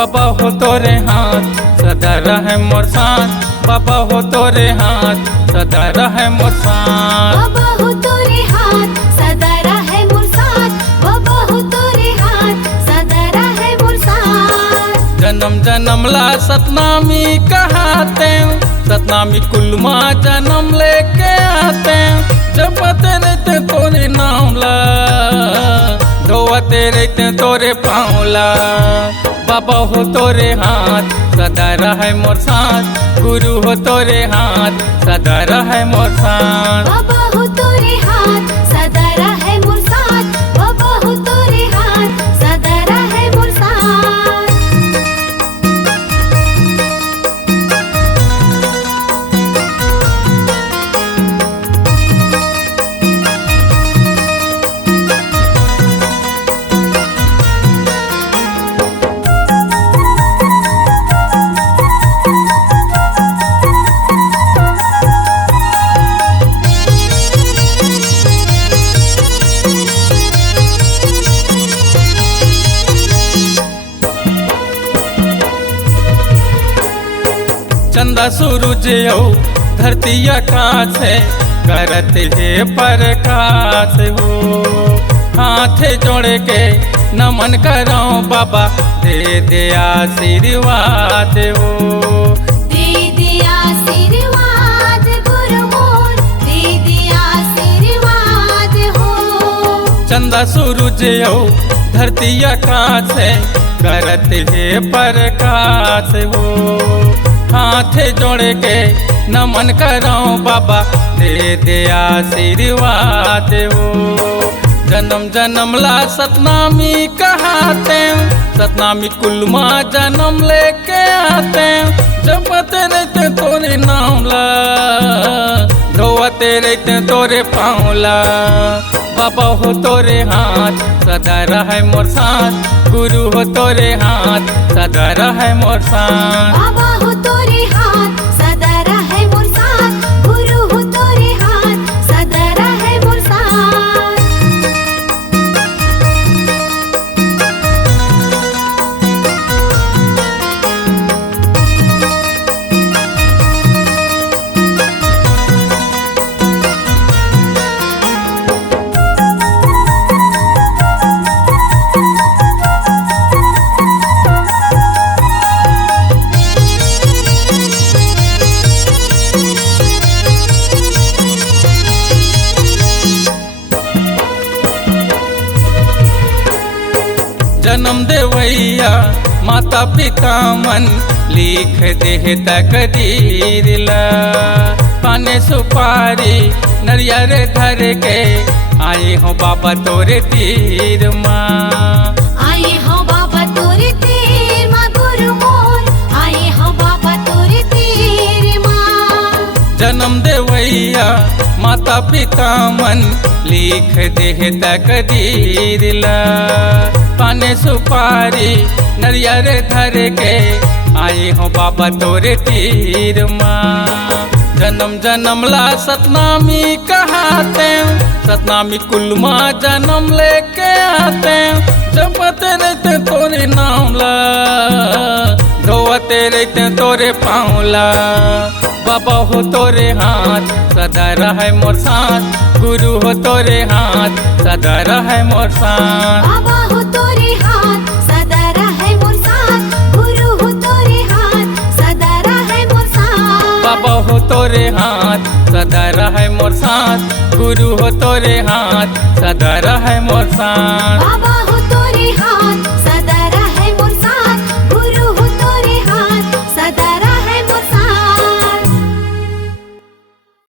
बाबा हो तोरे हाथ सदा रहे मोर साथ, बाबा हो तोरे हाथ सदा रहे मोर साथ। बाबा हो तोरे हाथ सदा रहे मोर साथ, बाबा हो तोरे हाथ सदा रहे मोर साथ। जन्म जन्म ला सतनामी कहाते, सतनामी कुलमा जन्म लेके आते। जपते रहते तोरे नाम ला, धोते रहते तोरे पाँवला। बाबा हो तोरे हाथ सदा रहे मोर साथ, गुरु हो तोरे हाथ सदा रहे मोर साथ। बाबा हो तोरे हाथ सदा रहे मोर साथ, बाबा हो तोरे हाथ सदा रहे मोर साथ। चंदा सूरज हो धरती आकाश है, करत है प्रकाश हो। हाथ जोड़ के नमन करो बाबा, दे दे आशीर्वाद हो। दे दे आशीर्वाद गुरु मोर, दे दे आशीर्वाद हो। चंदा सूरज हो धरती आकाश है, करत है प्रकाश हो। हाथ जोड़ के नमन करो बाबा, दे दे आशीर्वाद हो। जन्म जन्म ला सतनामी कहाते, सतनामी कुलमा जन्म लेके आते। जपते रहते तोरे नाम ला, धोते रहते तोरे पाँवला। बाबा हो तोरे हाथ सदा रहे मोर साथ, गुरु हो तोरे हाथ सदा रहे मोर साथ। बाबा हो तोरे हाथ सदा रहे मोर साथ, गुरु हो तोरे हाथ सदा रहे मोर साथ। जन्म देवैया माता पिता मन, लिख दे तकदीर ला। पाने सुपारी नरियर धर के, आए हो बाबा तोरे तीर माँ। आए हो बाबा तोरे तीर माँ गुरु मोर, आए हो बाबा तोरे तीर माँ। जन्म देवैया माता पिता मन, लिख दे तकदीर ला। पाने सुपारी नरियर धर के, आए हो बाबा तोरे तीर माँ। जन्म जन्म ला सतनामी कहाते, सतनामी कुलमा जन्म लेके आते। जपते रहते तोरे नाम ला, धोते रहते तोरे पाँवला। बाबा हो तोरे हाथ सदा रहे मोर साथ, गुरु हो तोरे हाथ सदा रहे मोर साथ। बाबा हो तोरे हाथ सदा रहे मोर साथ, गुरु हो तोरे हाथ सदा रहे मोर साथ। बाबा हो तोरे हाथ सदा रहे मोर साथ, गुरु हो तोरे हाथ सदा रहे मोर साथ। बाबा हो तोरे हाथ